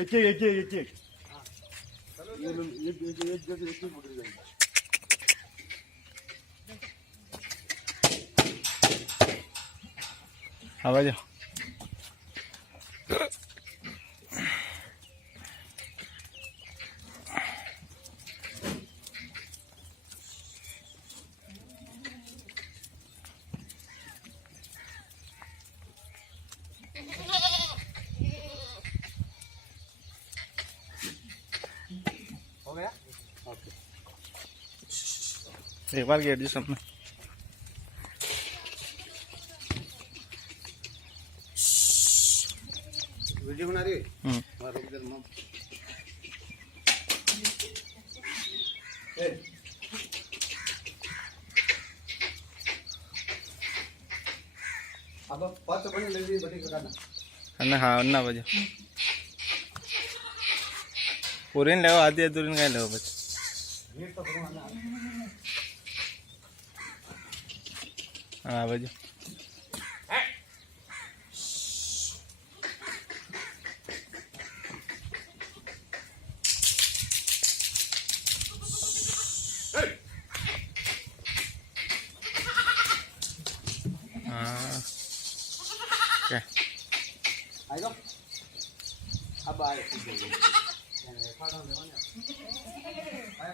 एक एक एक एक चलो एक जगह एक पकड़ जाएंगे। आवाज हो गया ओके एक बार गेट जिस अपने वीडियो बना रही है रुक जा मम अब पांच बने ले ली बड़ी करना अन्ना हाँ अन्ना बजे पूरी ले आधी अधूरी का ले बच नीट तो करो ना हाँ बजे क्या आएगा अब आए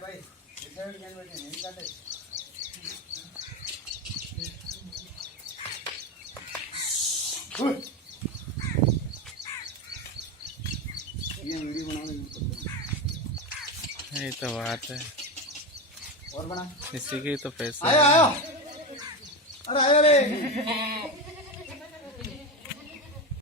भाई ये वीडियो बनाने ये तो बात है और बना इसी की तो पैसा आया आया अरे आया रे